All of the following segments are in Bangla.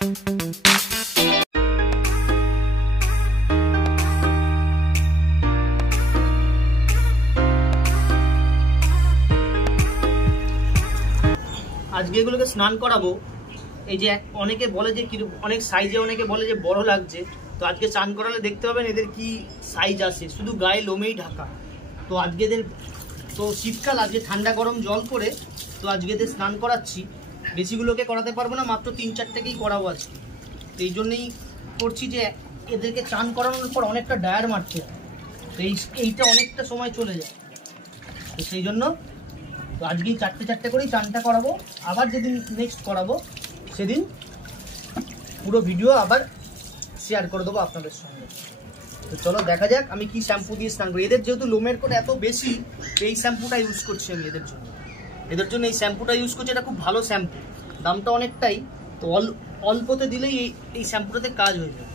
আজকে এগুলোকে স্নান করাবো। এই যে অনেকে বলে যে অনেক সাইজে, অনেকে বলে যে বড় লাগছে, তো আজকে চান করালে দেখতে পাবেন এদের কি সাইজ আসে, শুধু গায়ে লোমেই ঢাকা। তো আজকে এদের তো শীতকাল, আজকে ঠান্ডা গরম জল করে তো আজকে এদের স্নান করাচ্ছি। বেশিগুলোকে করাতে পারবো না, মাত্র 3-4টাকেই করাবো আজকে। তো এই জন্যই করছি যে এদেরকে চান করানোর পর অনেকটা ডায়ার মারতে হয়, তো এইটা অনেকটা সময় চলে যায়। তো সেই জন্য তো আজকেই 4টে করেই চানটা করাবো। আবার যেদিন নেক্সট করাবো সেদিন পুরো ভিডিও আবার শেয়ার করে দেবো আপনাদের সঙ্গে। তো চলো দেখা যাক আমি কি শ্যাম্পু দিয়ে স্নান করি। এদের যেহেতু লোমের কোট এত বেশি, এই শ্যাম্পুটা ইউজ করছি আমি এদের জন্য এই শ্যাম্পুটা ইউজ করছি। এটা খুব ভালো শ্যাম্পু, দামটা অনেকটাই, তো অল্পতে দিলেই এই শ্যাম্পুটাতে কাজ হয়ে যাবে।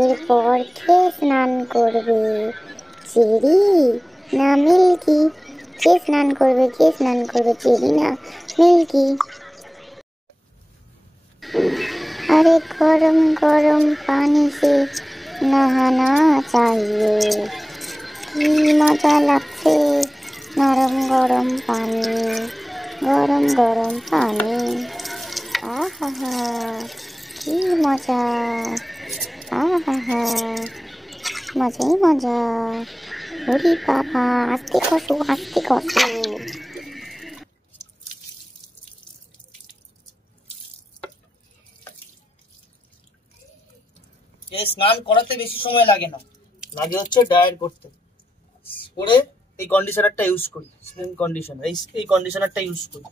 এরপর কে স্নান করবে, চেরি না মিল্কি? কে স্নান করবে চেরি না মিল্কি? अरे गरम गरम पानी से नहाना चाहिए। কি মজা লাগছে, নরম গরম পানি, গরম গরম পানি। আহা কি মজা, আহা মজাই মজা। ওরে বাবা, আস্তে কষো আস্তে কষো। এই স্নান করাতে বেশি সময় লাগে না, লাগে হচ্ছে ডায়ার করতে। করে এই কন্ডিশনারটা ইউজ করি, স্কিন কন্ডিশনার, এই কন্ডিশনারটা ইউজ করি।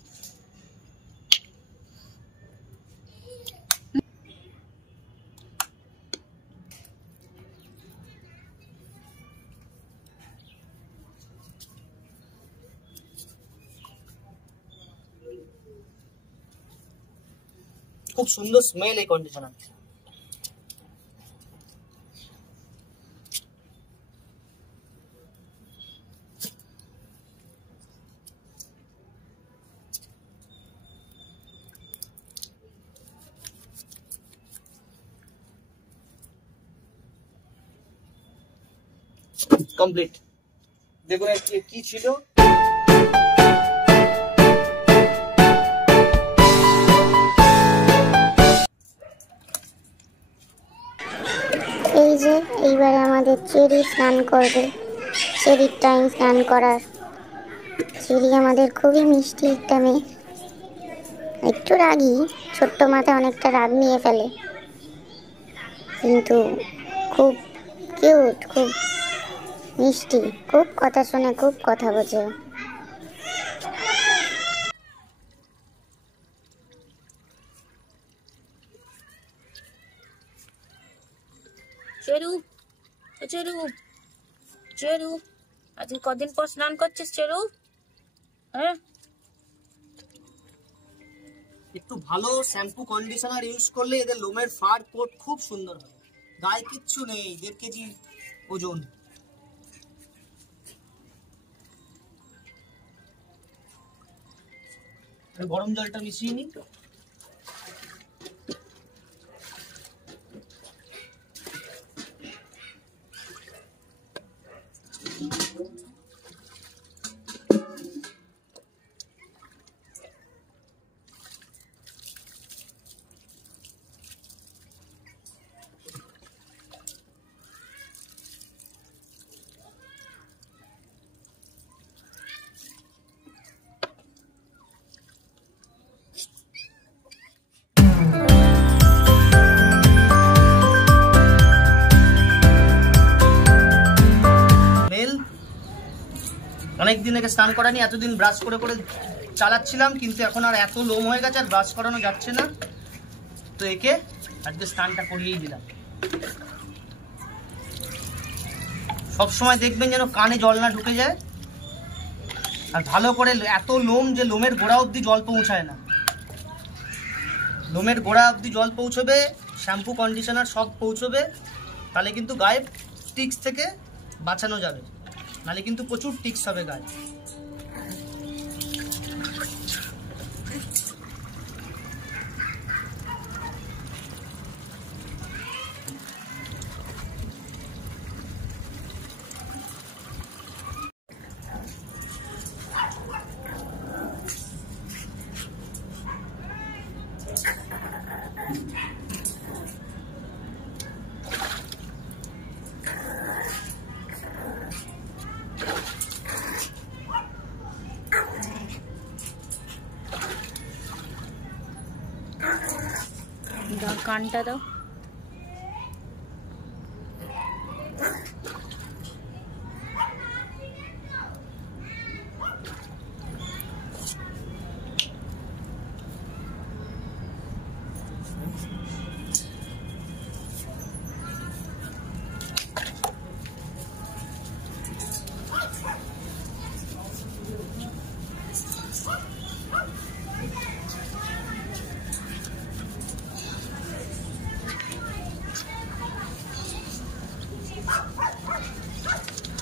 খুব সুন্দর স্মেল এই কন্ডিশনার। কমপ্লিট। দেখুন কি ছিল, এই যে এইবারে আমাদের চেরি স্নান করবে। চেরির টাইম স্নান করার। চেরি আমাদের খুবই মিষ্টি একটা মেয়ে, একটু রাগী, ছোট্ট মাথায় অনেকটা রাগ নিয়ে ফেলে, কিন্তু খুব কিউট, খুব মিষ্টি, খুব কথা শোনে, খুব কথা বোঝে। চেরু, চেরু, চেরু, আজকে কদিন পর স্নান করছিস চেরু? হ্যাঁ, একটু ভালো শ্যাম্পু কন্ডিশনার ইউজ করলে এদের লোমের ফার কোট খুব সুন্দর হয়। গায়ে কিচ্ছু নেই, 1.5 কেজি ওজন। গরম জলটা মিশিয়ে নি। অনেকদিন আগে স্নান করানি, এতদিন ব্রাশ করে করে চালাচ্ছিলাম, কিন্তু এখন আর এত লোম হয়ে গেছে আর ব্রাশ করানো যাচ্ছে না, তো একে আজকে স্নানটা করিয়েই দিলাম। সবসময় দেখবেন যেন কানে জল না ঢুকে যায়, আর ভালো করে, এত লোম যে লোমের গোড়া অবধি জল পৌঁছায় না, লোমের গোড়া অবধি জল পৌঁছবে, শ্যাম্পু কন্ডিশনার সব পৌঁছবে, তাহলে কিন্তু গায়ে টিক্স থেকে বাঁচানো যাবে, নাহলে কিন্তু প্রচুর টিক্স হবে গায়ে। দাও কানটা দাও।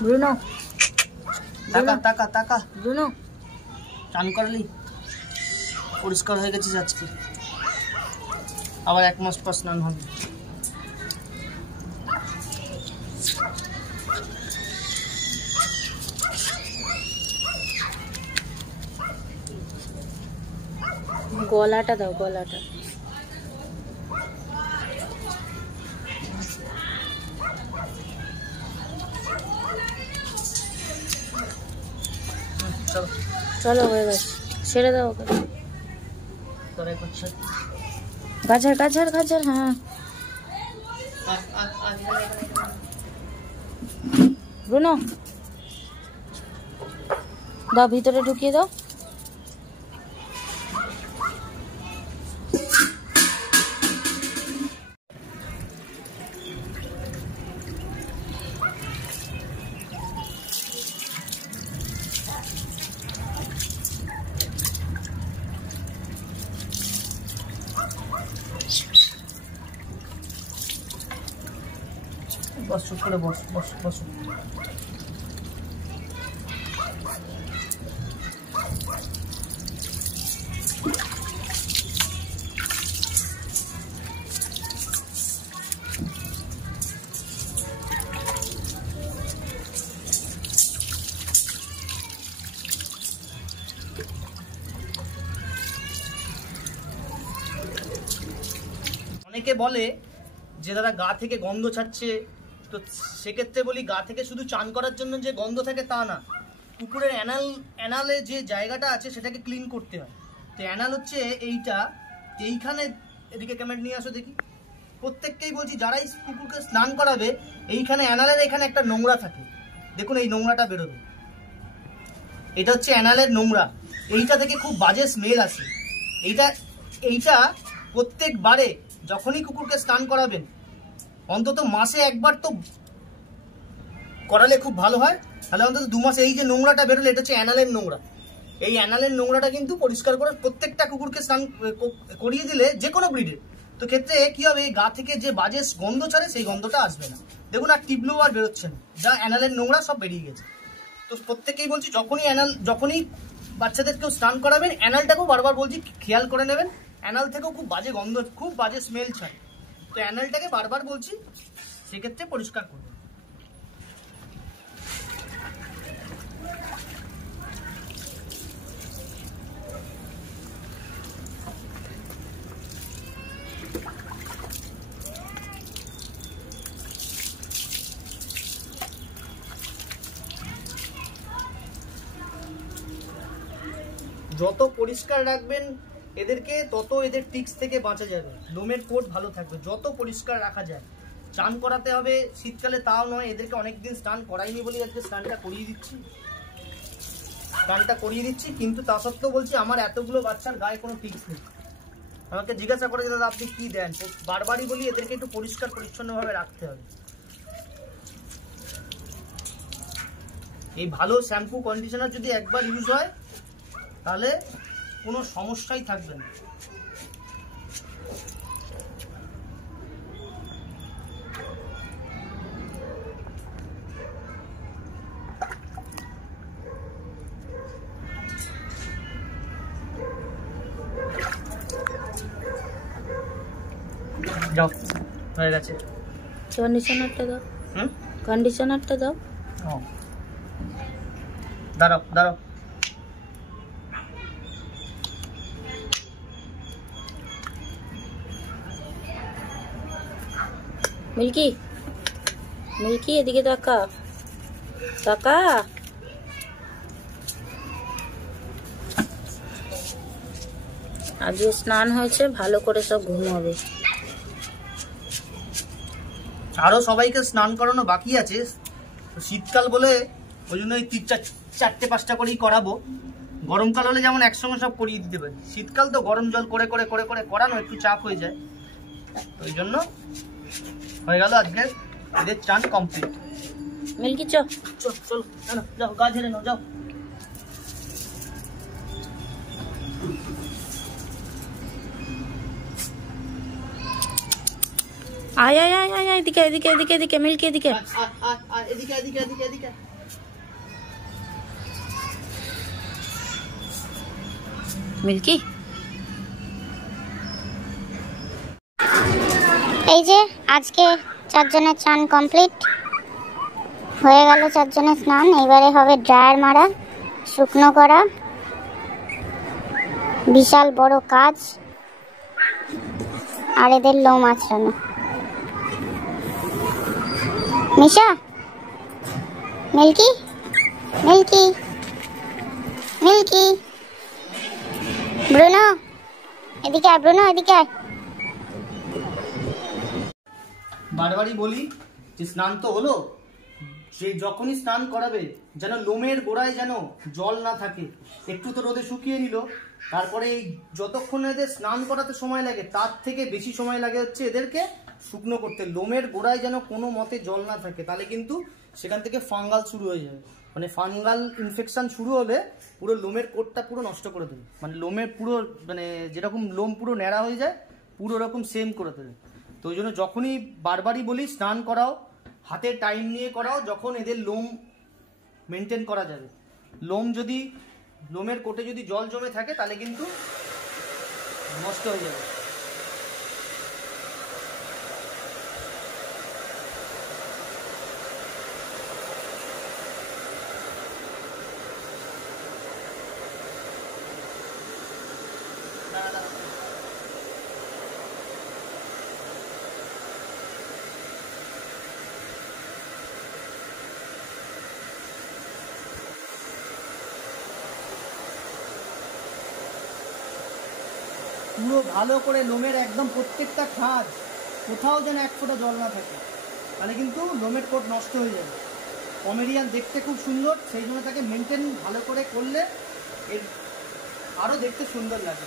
ব্রুনো, টাকা টাকা টাকা ব্রুনো, চান করালি, পরিষ্কার হয়ে গেছিস আজকে, আবার 1 মাস পর স্নান হবে। গলাটা দাও, গলাটা। চলো চলো হয়ে গেছে, ছেড়ে দাও ওকে। তোরা করছে গাছার গাছার গাছার, হ্যাঁ। ব্রুনো দাও, ভিতরে ঢুকিয়ে দাও। বস, চুপ করে বস বস বস। অনেকে বলে যে দাদা গা থেকে গন্ধ ছাড়ছে, তো সেক্ষেত্রে বলি গা থেকে শুধু চান করার জন্য যে গন্ধ থাকে তা না, কুকুরের অ্যানালে যে জায়গাটা আছে সেটাকে ক্লিন করতে হয়। তো অ্যানাল হচ্ছে এইখানে, এদিকে ক্যামেরা নিয়ে আসো দেখি, প্রত্যেককেই বলছি যারাই কুকুরকে স্নান করাবে, এইখানে অ্যানালের এখানে একটা নোংরা থাকে, দেখুন এই নোংরাটা বেরোবে, এটা হচ্ছে অ্যানালের নোংরা, এইটা থেকে খুব বাজে স্মেল আসে। এইটা প্রত্যেকবারে যখনই কুকুরকে স্নান করাবেন, অন্তত মাসে একবার তো করালে খুব ভালো হয়, তাহলে অন্তত 2 মাসে এই যে নোংরাটা বেরোলে, এটা হচ্ছে অ্যানালের নোংরা। এই অ্যানালের নোংরাটা কিন্তু পরিষ্কার করে প্রত্যেকটা কুকুরকে স্নান করিয়ে দিলে, যে কোনো ব্রিডের, তো ক্ষেত্রে কি হবে, এই গা থেকে যে বাজে গন্ধ ছাড়ে সেই গন্ধটা আসবে না। দেখুন আর টিপলো আর বেরোচ্ছে না, যা অ্যানালের নোংরা সব বেরিয়ে গেছে। তো প্রত্যেকেই বলছি যখনই বাচ্চাদেরকেও স্নান করাবেন, অ্যানালটাকেও বারবার বলছি খেয়াল করে নেবেন, অ্যানাল থেকেও খুব বাজে গন্ধ, খুব বাজে স্মেল ছাড়ে, তো অ্যানালটাকে বারবার বলছি সেক্ষেত্রে পরিষ্কার করবেন। যত পরিষ্কার রাখবেন এদেরকে, তত এদের টিক্স থেকে বাঁচা যাবে, লোমের কোট ভালো থাকবে, যত পরিষ্কার রাখা যায়। চান করাতে হবে শীতকালে, তাও নয়, এদেরকে অনেকদিন স্নান করাইনি বলে আজকে স্নানটা করিয়ে দিচ্ছি। স্নানটা করিয়ে দিচ্ছি, কিন্তু তা সত্ত্বেও বলছি আমার এতগুলো বাচ্চার গায়ে কোনো টিক্স নেই। আমাকে জিজ্ঞাসা করে যে দাদা আপনি কি দেন, বারবারই বলি এদেরকে একটু পরিষ্কার পরিচ্ছন্নভাবে রাখতে হবে। এই ভালো শ্যাম্পু কন্ডিশনার যদি একবার ইউজ হয় তাহলে কোনো সমস্যাই থাকবে না। যাও, হয়ে গেছে। কন্ডিশনারটা দাও, হুম, কন্ডিশনারটা দাও। ও দাঁড়াও দাঁড়াও। মিল্কি, মিল্কি এদিকে তাকা, তাকা। আজকে স্নান হয়েছে, ভালো করে সব ঘুমাবে। আরো সবাইকে স্নান করানো বাকি আছে, শীতকাল বলে ওই জন্য 4-5টা করেই করাবো। গরমকাল হলে যেমন একসঙ্গে সব করিয়ে দিতে পারি, শীতকাল তো গরম জল করে করে করে করে করানো একটু চাপ হয়ে যায়, ওই জন্য হয়ে গেল আজকে এদের চান কমপ্লিট। মিল্কি চ, চল চল, যাও গা ঝেড়ে নাও, যাও। আয় আয় আয় আয়, এদিকে এদিকে এদিকে এদিকে, মিল্কি এদিকে। এদিকে এদিকে এদিকে এদিকে। মিল্কি, এই যে আজকে 4 জনের চান কমপ্লিট হয়ে গেল, 4 জনের স্নান। এবারে হবে ড্রায়ার মারা, শুকনো করা, বিশাল বড় কাজ, আর এদের লোম আঁচড়ানো। মিশা, মিল্কি, মিল্কি, মিল্কি, ব্রুনো এদিকে আয়, ব্রুনো এদিকে আয়। বারবারই বলি যে স্নান তো হলো, যে যখনই স্নান করাবে যেন লোমের গোড়ায় যেন জল না থাকে। একটু তো রোদে শুকিয়ে নিল, তারপরে এই যতক্ষণ এদের স্নান করাতে সময় লাগে তার থেকে বেশি সময় লাগে হচ্ছে এদেরকে শুকনো করতে। লোমের গোড়ায় যেন কোনো মতে জল না থাকে, তাহলে কিন্তু সেখান থেকে ফাঙ্গাল শুরু হয়ে যাবে। মানে ফাঙ্গাল ইনফেকশন শুরু হলে পুরো লোমের কোটটা পুরো নষ্ট করে দেবে, মানে লোমের পুরো মানে যেরকম লোম পুরো ন্যাড়া হয়ে যায় পুরো রকম সেম করে দেবে। তো ওই জন্য যখনই বারবারই বলি স্নান করাও, হাতে টাইম নিয়ে করাও, যখন এদের লোম মেনটেন করা যাবে। লোমের কোটে যদি জল জমে থাকে তাহলে কিন্তু নষ্ট হয়ে যাবে। পুরো ভালো করে লোমের একদম প্রত্যেকটা খাঁজ কোথাও যেন এক ফোঁটা জল না থাকে, তাহলে কিন্তু লোমের কোট নষ্ট হয়ে যাবে। পমেরিয়ান দেখতে খুব সুন্দর, সেই জন্য তাকে মেনটেন ভালো করে করলে এর আরও দেখতে সুন্দর লাগে।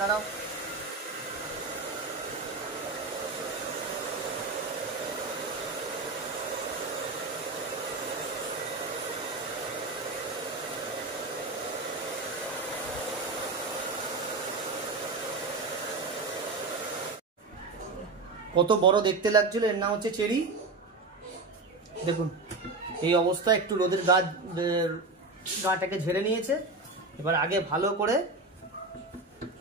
দাঁড়াও, কত বড় দেখতে লাগছিল, এর নাম হচ্ছে চেরি। দেখুন এই অবস্থা, একটু রোদের গাটাকে ঝেড়ে নিয়েছে। এবার আগে ভালো করে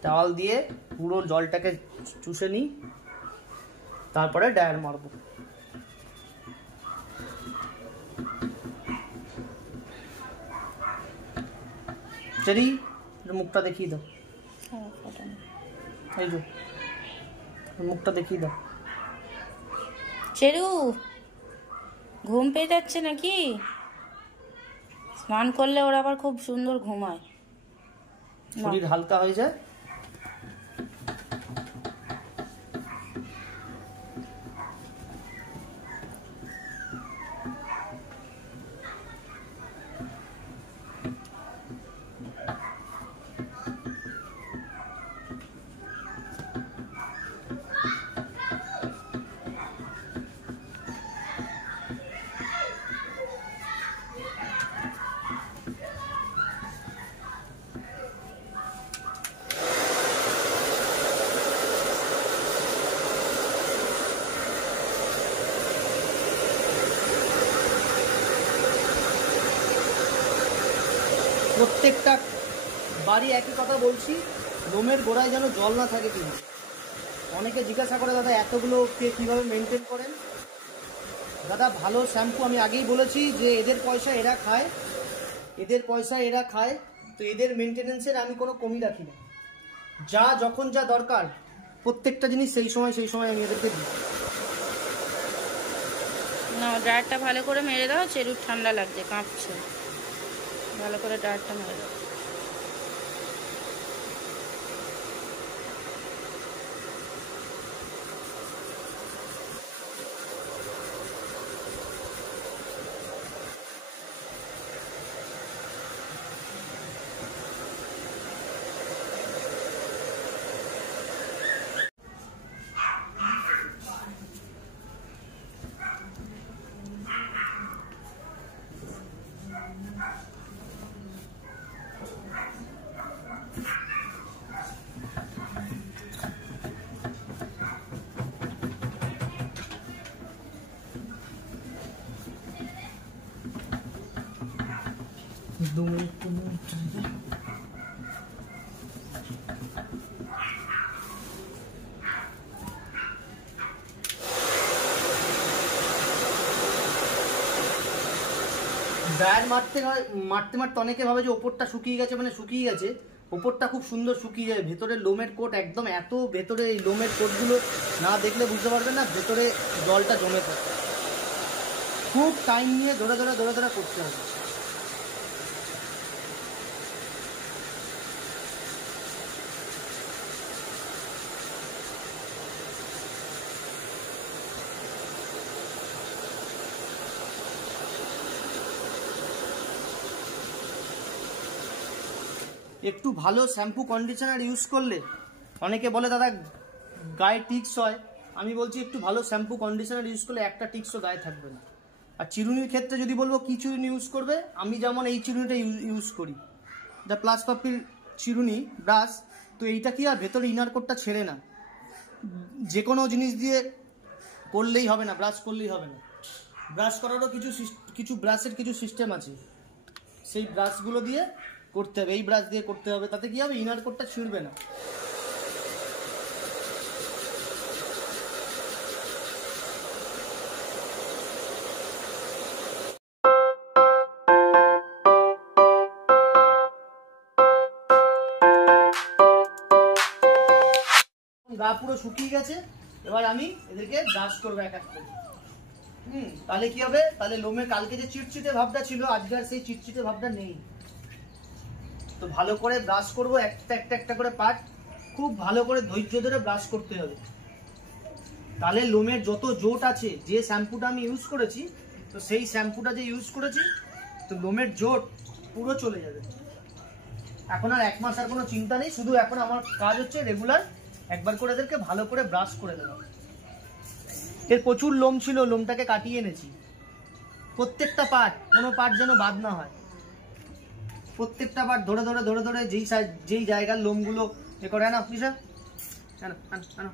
টাওয়াল দিয়ে পুরো জলটাকে চুষে নিই, তারপরে ড্রায়ার মারবো। চেরি মুখটা দেখিয়ে দাও, এই যে মুখটা দেখিয়ে দাও। চেরু ঘুম পেয়ে যাচ্ছে নাকি? স্নান করলে ওরা আবার খুব সুন্দর ঘুমায়, শরীর হালকা হয়ে যায়। প্রত্যেকটা বাড়ি একই কথা বলছি, লোমের গোড়ায় যেন জল না থাকে। কিন্তু অনেকে জিজ্ঞাসা করে দাদা এতগুলো কীভাবে মেনটেন করেন। দাদা ভালো শ্যাম্পু, আমি আগেই বলেছি যে এদের পয়সা এরা খায়, তো এদের মেনটেনেন্সের আমি কোনো কমি রাখি না। যখন যা দরকার প্রত্যেকটা জিনিস সেই সময় আমি এদেরকে দিই। না, ড্রায়ারটা ভালো করে মেরে দাও, চেরুর ঠান্ডা লাগছে, কাঁপছে, ভালো করে ড্রায়ারটা মেরে দাও। ড্রায়ার মারতে অনেকে ভাবে যে ওপরটা শুকিয়ে গেছে, মানে শুকিয়ে গেছে, ওপরটা খুব সুন্দর শুকিয়ে যায়, ভেতরে লোমের কোট একদম এত ভেতরে, এই লোমের কোটগুলো না দেখলে বুঝতে পারবেন না ভেতরে জলটা জমে থাকে। খুব টাইম নিয়ে ধরে করতে হবে। একটু ভালো শ্যাম্পু কন্ডিশনার ইউজ করলে, অনেকে বলে দাদা গায়ে টিক্স হয়, আমি বলছি একটু ভালো শ্যাম্পু কন্ডিশনার ইউজ করলে একটা টিক্সও গায়ে থাকবে না। আর চিরুনির ক্ষেত্রে যদি বলবো কি চিরুনি ইউজ করবে, আমি যেমন এই চিরুনিটা ইউজ করি, এটা প্লাস পাপির চিরুনি ব্রাশ, তো এইটা কি আর ভেতরে ইনার কোটটা ছেড়ে না, যে কোনো জিনিস দিয়ে করলেই হবে না, ব্রাশ করলেই হবে না, ব্রাশ করারও কিছু ব্রাশের কিছু সিস্টেম আছে, সেই ব্রাশগুলো দিয়ে করতে হবে, এই ব্রাশ দিয়ে করতে হবে, তাতে কি হবে ইনার কোটটা ছিঁড়বে না। গা পুরো শুকিয়ে গেছে, এবার আমি এদেরকে ব্রাশ করবো এক এক করে। তাহলে কি হবে, তাহলে লোমে কালকে যে চিটচিটে ভাবটা ছিল আজকে আর সেই চিটচিটে ভাবটা নেই। তো ভালো করে ব্রাশ করবো, একটা করে পার্ট, খুব ভালো করে ধৈর্য ধরে ব্রাশ করতে হবে। তাহলে লোমের যত জোট আছে, যে শ্যাম্পুটা আমি ইউজ করেছি, তো সেই শ্যাম্পুটা যে ইউজ করেছি, তো লোমের জোট পুরো চলে যাবে। এখন আর 1 মাস আর কোনো চিন্তা নেই, শুধু এখন আমার কাজ হচ্ছে রেগুলার একবার করে এদেরকে ভালো করে ব্রাশ করে দেওয়া। এর প্রচুর লোম ছিল, লোমটাকে কাটিয়ে এনেছি। প্রত্যেকটা পার্ট, কোনো পার্ট যেন বাদ না হয়, প্রত্যেকটা পার্ট ধরে যেই জায়গার লোমগুলো এ করে। আনো প্লিজ, আনো।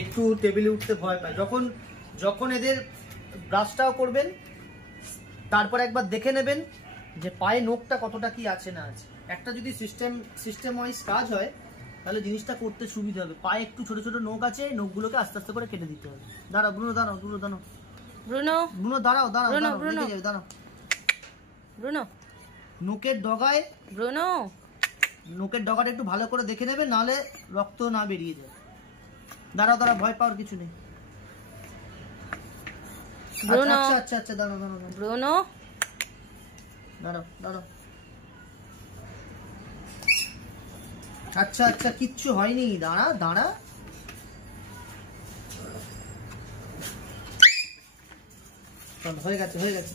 একটু টেবিলে উঠতে ভয় পায়, যখন এদের ব্রাশটাও করবেন, তারপর একবার দেখে নেবেন যে পায়ে নখটা কতটা কি আছে না আছে। একটা যদি সিস্টেম ওয়াইজ কাজ হয় তাহলে জিনিসটা করতে সুবিধা হবে। পায়ে একটু ছোট ছোট নখ আছে, নখগুলোকে আস্তে আস্তে করে কেটে দিতে হবে। দাঁড়াও ব্রুনো, দাঁড়াও। নখের ডগাটা একটু ভালো করে দেখে নেবে, নাহলে রক্ত না বেরিয়ে যায়। দাঁড়াও, ভয় পাওয়ার কিছু নেই। আচ্ছা, দাঁড়াও। আচ্ছা, কিচ্ছু হয়নি, দাঁড়া। হয়ে গেছে হয়ে গেছে।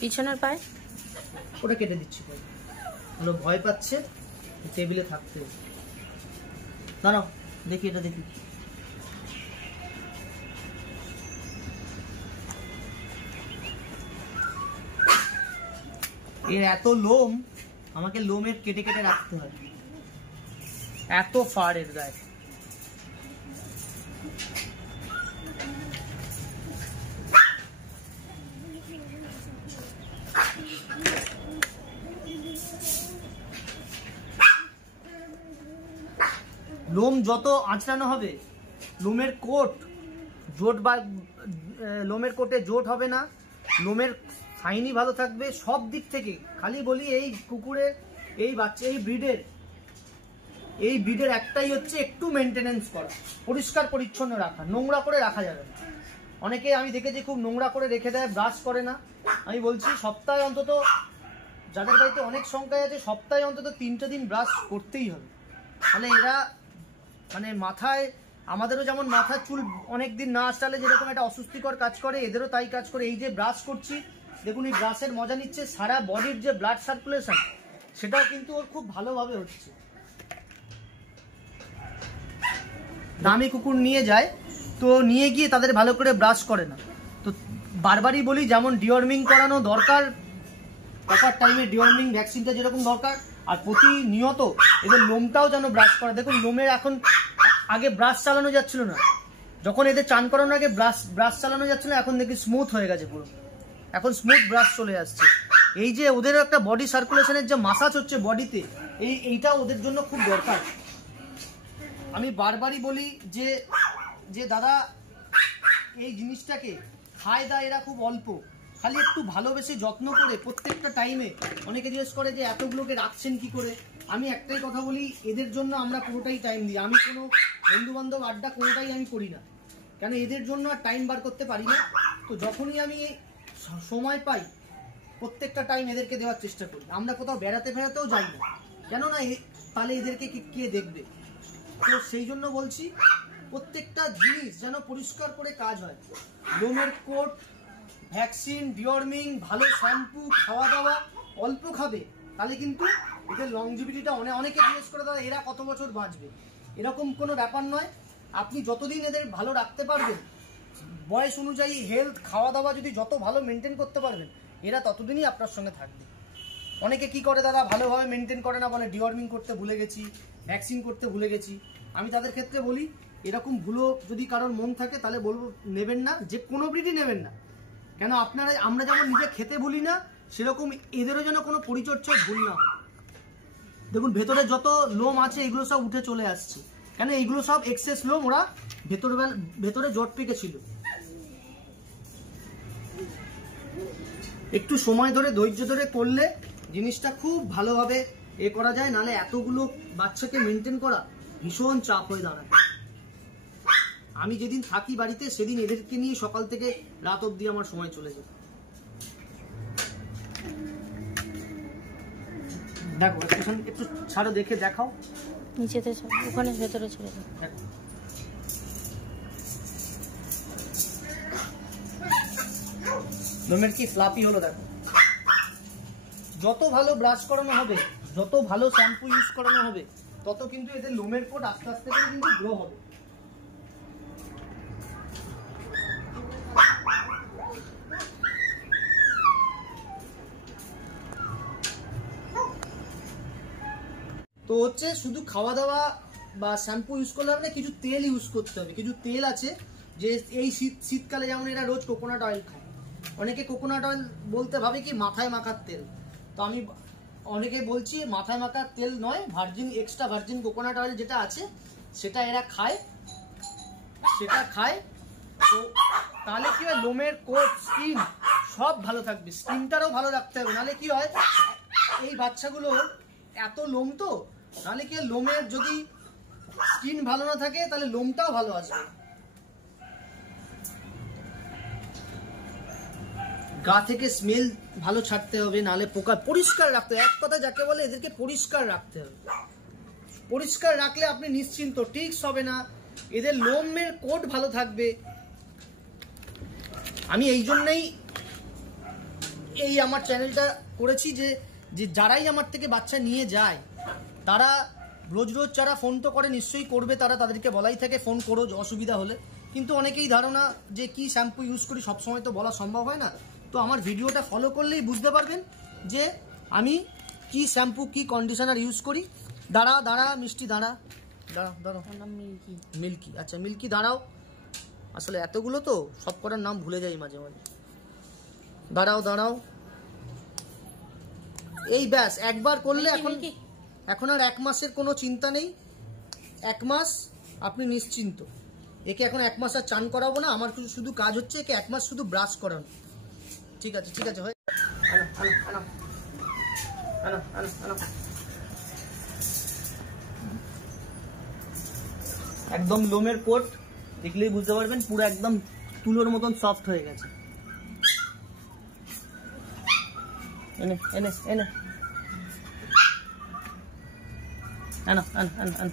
পিছনের পায়ে ওটা কেটে দিচ্ছি। হলো ভয় পাচ্ছে, টেবিলে থাকতে। দাঁড়াও দেখি, এটা দেখি। এর এত লোম, আমাকে লোমের কেটে কেটে রাখতে হয়, এত ফার এর গায়ে। লোম যত আঁচড়ানো হবে, লোমের কোট জোট বা লোমের কোটে জোট হবে না, লোমের শাইনি ভালো থাকবে সব দিক থেকে। খালি বলি এই কুকুরের, এই বাচ্চা, এই ব্রিডের একটাই হচ্ছে একটু মেনটেনেন্স করা, পরিষ্কার পরিচ্ছন্ন রাখা, নোংরা করে রাখা যাবে না। অনেকে আমি দেখেছি খুব নোংরা করে রেখে দেয়, ব্রাশ করে না। আমি বলছি সপ্তাহে অন্তত, যাদের বাড়িতে অনেক সংখ্যায় আছে, সপ্তাহে অন্তত 3টে দিন ব্রাশ করতেই হবে। মানে এরা মানে মাথায়, আমাদেরও যেমন মাথার চুল অনেক দিন না আসলে যেরকম একটা অস্বস্তিকর কাজ করে, এদেরও তাই কাজ করে। এই যে ব্রাশ করছি, দেখুন এই ব্রাশের মজা নিচ্ছে, সারা বডির যে ব্লাড সার্কুলেশন সেটাও কিন্তু ওর খুব ভালোভাবে হচ্ছে। দামি কুকুর নিয়ে যায়, তো নিয়ে গিয়ে তাদের ভালো করে ব্রাশ করে না। তো বারবারই বলি, যেমন ডিওয়ার্মিং করানো দরকার, প্রপার টাইমে ডিওয়ার্মিং ভ্যাকসিনটা যেরকম দরকার, আর প্রতিনিয়ত এদের লোমটাও যেন ব্রাশ করা। দেখুন লোমের এখন, আগে ব্রাশ চালানো যাচ্ছিল না, যখন এদের চান করানোর আগে ব্রাশ চালানো যাচ্ছিল, এখন দেখি স্মুথ হয়ে গেছে পুরো, এখন স্মুথ ব্রাশ চলে আসছে। এই যে ওদের একটা বডি সার্কুলেশনের যে মাসাজ হচ্ছে বডিতে, এইটা ওদের জন্য খুব দরকার। আমি বারবারই বলি যে দাদা এই জিনিসটাকে খায় দায় এরা খুব অল্প, খালি একটু ভালোবেসে যত্ন করে প্রত্যেকটা টাইমে। অনেকে জিজ্ঞেস করে যে এতগুলোকে রাখছেন কি করে। আমি একটাই কথা বলি, এদের জন্য আমরা পুরোটাই টাইম দিই। আমি কোনো বন্ধু বান্ধব আড্ডা কোনোটাই আমি করি না, কেন এদের জন্য আর টাইম বার করতে পারি না। তো যখনই আমি সময় পাই, প্রত্যেকটা টাইম এদেরকে দেওয়ার চেষ্টা করি। আমরা কোথাও বেড়াতে ফেরাতেও যাই না, কেননা তাহলে এদেরকে কে দেখবে। তো সেই জন্য বলছি, প্রত্যেকটা জিনিস যেন পরিষ্কার করে কাজ হয়। লোমের কোট, ভ্যাকসিন, ডিওয়ার্মিং, ভালো শ্যাম্পু, খাওয়া দাওয়া অল্প খাবে, তাহলে কিন্তু এদের লংজিভিটিটা অনেকে জিজ্ঞেস করে দাদা এরা কত বছর বাঁচবে। এরকম কোনো ব্যাপার নয়। আপনি যতদিন এদের ভালো রাখতে পারবেন, বয়স অনুযায়ী হেলথ, খাওয়া দাওয়া যদি যত ভালো মেনটেন করতে পারবেন, এরা ততদিনই আপনার সঙ্গে থাকবে। অনেকে কি করে দাদা ভালোভাবে মেনটেন করে না, বলে ডিওয়ার্মিং করতে ভুলে গেছি, ভ্যাকসিন করতে ভুলে গেছি। আমি তাদের ক্ষেত্রে বলি, এরকম ভুলো যদি কারোর মন থাকে তাহলে বলবো নেবেন না, যে কোনো ব্রিডই নেবেন না। কেন আমরা যেমন নিজে খেতে ভুলি না, সেরকম এদেরও যেন কোনো পরিচর্যায় ভুল না। দেখুন ভেতরে যত লোম আছে এগুলো সব উঠে চলে আসছে, কেন এইগুলো সব এক্সেস লোম, ওরা ভেতরে জট পেকেছিল। একটু সময় ধরে, ধৈর্য ধরে করলে জিনিসটা খুব ভালোভাবে করা যায়, নাহলে এতগুলো বাচ্চাকে মেনটেন করা ভীষণ চাপ হয়ে দাঁড়ায়। আমি যেদিন থাকি বাড়িতে, সেদিন এদেরকে নিয়ে সকাল থেকে রাত অবধি আমার সময় চলে যায়। দেখো একটু ছাড়ো, দেখে দেখাও, নিচেতে ওখানে ভেতরে ছেড়ে দাও। লোমের কি ফ্লাপি হলো দেখো। যত ভালো ব্রাশ করানো হবে, যত ভালো শ্যাম্পু ইউজ করানো হবে, তত কিন্তু এদের লোমের কোট আস্তে আস্তে করে কিন্তু গ্রো হবে। তো হচ্ছে শুধু খাওয়া দাওয়া বা শ্যাম্পু ইউজ করলে হবে না, কিছু তেল ইউজ করতে হবে। কিছু তেল আছে যে এই শীতকালে যেমন এরা রোজ কোকোনাট অয়েল খায়। অনেকে কোকোনাট অয়েল বলতে ভাবে কি মাথায় মাখার তেল, তো আমি অনেকে বলছি মাথায় মাখার তেল নয়, এক্সট্রা ভার্জিন কোকোনাট অয়েল যেটা আছে সেটা এরা খায়, তো তাহলে কি হয়, লোমের কোট, স্কিন সব ভালো থাকবে। স্কিনটারও ভালো রাখতে হবে, নাহলে কি হয়, এই বাচ্চাগুলো এত লোম, তো নাহলে কি হয়, লোমের যদি স্কিন ভালো না থাকে তাহলে লোমটাও ভালো আসবে। গা থেকে স্মেল ভালো ছাড়তে হবে, নাহলে পোকা পরিষ্কার রাখতে হবে। এক কথা যাকে বলে, এদেরকে পরিষ্কার রাখতে হবে। পরিষ্কার রাখলে আপনি নিশ্চিন্ত, টিক্স হবে না, এদের লোমের কোট ভালো থাকবে। আমি এই জন্যই এই আমার চ্যানেলটা করেছি যে যে যারাই আমার থেকে বাচ্চা নিয়ে যায় তারা রোজ রোজ যারা ফোন তো করে নিশ্চয়ই করবে, তারা তাদেরকে বলাই থাকে ফোন করো অসুবিধা হলে, কিন্তু অনেকেই ধারণা যে কি শ্যাম্পু ইউজ করি সবসময় তো বলা সম্ভব হয় না। তো আমার ভিডিওটা ফলো করলেই বুঝতে পারবেন যে আমি কি শ্যাম্পু কি কন্ডিশনার ইউজ করি। দাঁড়া দাঁড়া মিষ্টি দাঁড়া দাঁড়াও দাঁড়াও, মিল্কি। মিল্কি, আচ্ছা মিল্কি দাঁড়াও, আসলে এতগুলো তো সব কটার নাম ভুলে যাই মাঝে মাঝে। দাঁড়াও দাঁড়াও, এই ব্যাস একবার করলে এখন আর 1 মাসের কোনো চিন্তা নেই। 1 মাস আপনি নিশ্চিন্ত। একে এখন 1 মাস আর চান করাবো না, আমার শুধু কাজ হচ্ছে একে 1 মাস শুধু ব্রাশ করানো। ঠিক আছে ঠিক আছে, হয় একদম লোমের কোট দেখলেই বুঝতে পারবেন পুরো একদম তুলোর মতন সফট হয়ে গেছে। এনে এনে এনে আনো আনো আনো আনো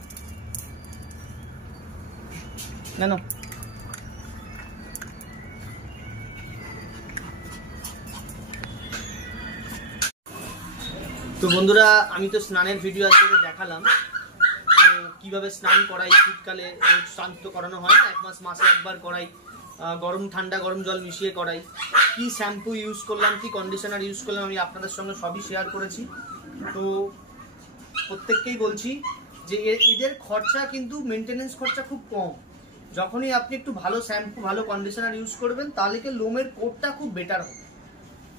আনো। তো বন্ধুরা আমি তো স্নানের ভিডিও আজকে দেখালাম, তো কিভাবে স্নান করাই শীতকালে, রোজ স্নান তো করানো হয় না, 1 মাস মাসে একবার করাই, গরম ঠান্ডা গরম জল মিশিয়ে করাই, কি শ্যাম্পু ইউজ করলাম কি কন্ডিশনার ইউজ করলাম আমি আপনাদের সঙ্গে সবই শেয়ার করেছি। তো প্রত্যেককেই বলছি যে এদের খরচা কিন্তু মেনটেনেন্স খরচা খুব কম। যখনই আপনি একটু ভালো শ্যাম্পু ভালো কন্ডিশনার ইউজ করবেন তাহলে কি লোমের কোটটা খুব বেটার হবে।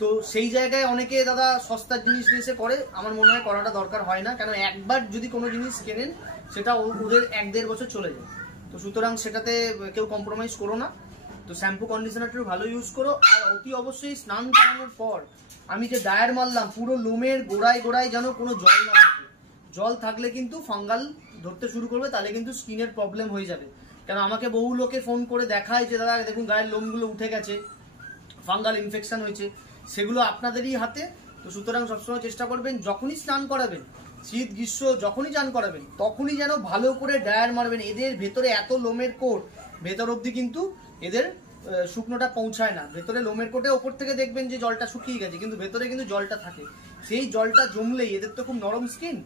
তো সেই জায়গায় অনেকে দাদা সস্তার জিনিস নিয়ে করে, আমার মনে হয় করাটা দরকার হয় না, কেন একবার যদি কোনো জিনিস কেনেন সেটা ওদের 1-1.5 বছর চলে যায়। তো সুতরাং সেটাতে কেউ কম্প্রোমাইজ করো না। তো শ্যাম্পু কন্ডিশনারটা ভালো ইউজ করো, আর অতি অবশ্যই স্নান করানোর পর আমি যে ডায়ার মারলাম পুরো লোমের গোড়ায় গোড়ায় যেন কোনো জল না থাকে। জল থাকলে কিন্তু ফাঙ্গাল ধরতে শুরু করবে, তাহলে কিন্তু স্কিনের প্রবলেম হয়ে যাবে। কেন আমাকে বহু লোকে ফোন করে দেখায় যে দাদা দেখুন গায়ের লোমগুলো উঠে গেছে, ফাঙ্গাল ইনফেকশন হয়েছে, সেগুলো আপনাদেরই হাতে। তো সুতরাং সবসময় চেষ্টা করবেন যখনই স্নান করাবেন, শীত গ্রীষ্ম যখনই চান করাবেন তখনই যেন ভালো করে ডায়ার মারবেন। এদের ভেতরে এত লোমের কোট, ভেতর অবধি কিন্তু এদের শুকনোটা পৌঁছায় না। ভেতরে লোমের কোটে ওপর থেকে দেখবেন যে জলটা শুকিয়ে গেছে, কিন্তু ভেতরে কিন্তু জলটা থাকে। সেই জলটা জমলেই, এদের তো খুব নরম স্কিন,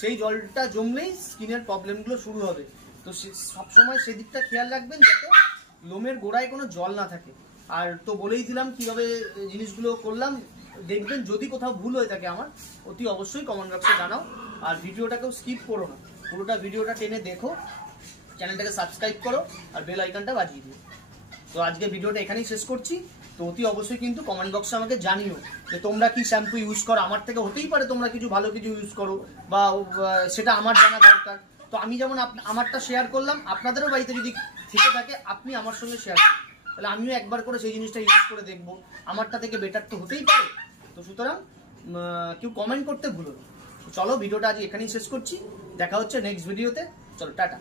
সেই জলটা জমলেই স্কিনের প্রবলেমগুলো শুরু হবে। তো সবসময় সেদিকটা খেয়াল রাখবেন যাতে লোমের গোড়ায় কোনো জল না থাকে। আর তো বলেই দিলাম কিভাবে জিনিসগুলো করলাম। দেখবেন যদি কোথাও ভুল হয়ে থাকে আমার অতি অবশ্যই কমেন্ট বক্সে জানাও। আর ভিডিওটাকেও স্কিপ করো না, পুরোটা ভিডিওটা টেনে দেখো, চ্যানেলটাকে সাবস্ক্রাইব করো আর বেল আইকনটা বাজিয়ে দিও। তো আজকে ভিডিওটা এখানেই শেষ করছি। তো অতি অবশ্যই কিন্তু কমেন্ট বক্সে আমাকে জানিও যে তোমরা কি শ্যাম্পু ইউজ করো। আমার থেকে হতেই পারে তোমরা কিছু ভালো কিছু ইউজ করো, বা সেটা আমার জানা দরকার। তো আমি যেমন আমারটা শেয়ার করলাম, আপনাদেরও বাড়িতে যদি থেকে থাকে আপনি আমার সঙ্গে শেয়ার করুন, তাহলে আমিও একবার করে সেই জিনিসটা ইউজ করে দেখবো, আমারটা থেকে বেটার তো হতেই পারে। তো সুতরাং কেউ কমেন্ট করতে ভুলো না। চলো ভিডিওটা আজ এখানেই শেষ করছি, দেখা হচ্ছে নেক্সট ভিডিওতে। চলো টাটা।